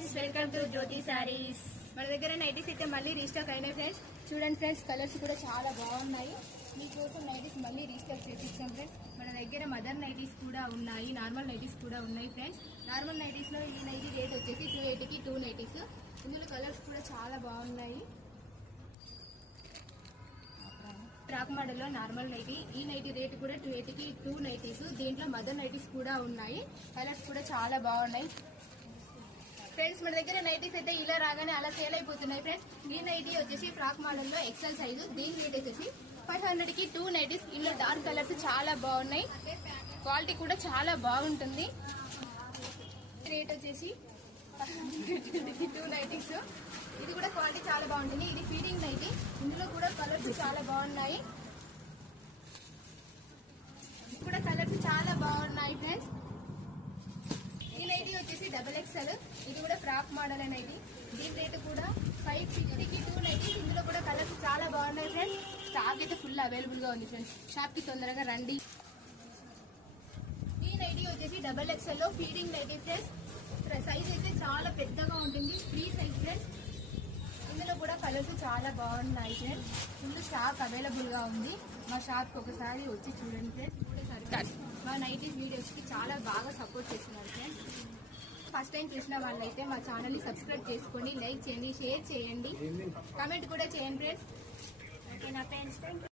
Friends, welcome to జ్యోతి సారీస్. మన దగ్గర nighties అయితే మళ్ళీ రీస్టాక్ అయినాయి ఫ్రెండ్స్. చూడండి ఫ్రెండ్స్, కలర్స్ కూడా చాలా బాగున్నాయి. మీకోసం నైటీస్ మళ్ళీ రీస్టాక్ చేపించాం ఫ్రెండ్స్. మన దగ్గర మదర్ నైటీస్ కూడా ఉన్నాయి, నార్మల్ నైటీస్ కూడా ఉన్నాయి ఫ్రెండ్స్. నార్మల్ నైటీస్ లో ఈ నైటీ రేట్ వచ్చేసి 280కి 2 నైటీస్. ఇందులో కలర్స్ కూడా చాలా బాగున్నాయి. ఫ్రాక్ మోడల్ లో నార్మల్ నైటీ, ఈ నైటీ రేట్ కూడా 280కి 2 నైటీస్. దీంట్లో మదర్ నైటీస్ కూడా ఉన్నాయి, కలర్స్ కూడా చాలా బాగున్నాయి ఫ్రెండ్స్. మన దగ్గర నైటీస్ అయితే ఇలా రాగానే అలా సేల్ అయిపోతున్నాయి ఫ్రెండ్స్. ఈ నైటీ వచ్చేసి ఫ్రాక్ మోడల్ లో ఎక్సెల్ సైజు, దీని రేట్ వచ్చేసి 500కి 2 నైటీస్. ఇందులో డార్క్ కలర్స్ చాలా బాగున్నాయి, క్వాలిటీ కూడా చాలా బాగుంటుంది. రేట్ వచ్చేసి 2 నైటీస్. ఇది కూడా క్వాలిటీ చాలా బాగుంటుంది. ఇది ఫీడింగ్ నైటీ, ఇందులో కూడా కలర్స్ చాలా బాగున్నాయి. ఇది కూడా కలర్స్ చాలా బాగున్నాయి ఫ్రెండ్స్. ఈ నైటీ వచ్చేసి XXL, ఇది కూడా ఫ్రాక్ మోడల్ నైటీ. దీని రేటు కూడా 550కి 2 నైటీ. ఇందులో కూడా కలర్స్ చాలా బాగున్నాయి ఫ్రెండ్స్. స్టాక్ అయితే ఫుల్ అవైలబుల్ గా ఉంది ఫ్రెండ్స్, షాప్ కి తొందరగా రండి. ఈ నైటీ వచ్చేసి XXL లో ఫీడింగ్ నైటీ ఫ్రెండ్స్. సైజ్ అయితే చాలా పెద్దగా ఉంటుంది, ఫ్రీ సైజ్ ఫ్రెండ్స్. ఇందులో కూడా కలర్స్ చాలా బాగున్నాయి ఫ్రెండ్స్. ఫుల్ స్టాక్ అవైలబుల్ గా ఉంది. మా షాప్ కి ఒకసారి వచ్చి చూడండి ఫ్రెండ్స్. మా నైటీస్ వీడియోస్ కి చాలా బాగా సపోర్ట్ చేస్తున్నారు ఫ్రెండ్స్. ఫస్ట్ టైం చూసిన వాళ్ళైతే మా ఛానల్ ని సబ్స్క్రైబ్ చేసుకొని లైక్ చేయండి, షేర్ చేయండి, కామెంట్ కూడా చేయండి ఫ్రెండ్స్. ఓకేనా ఫ్రెండ్స్?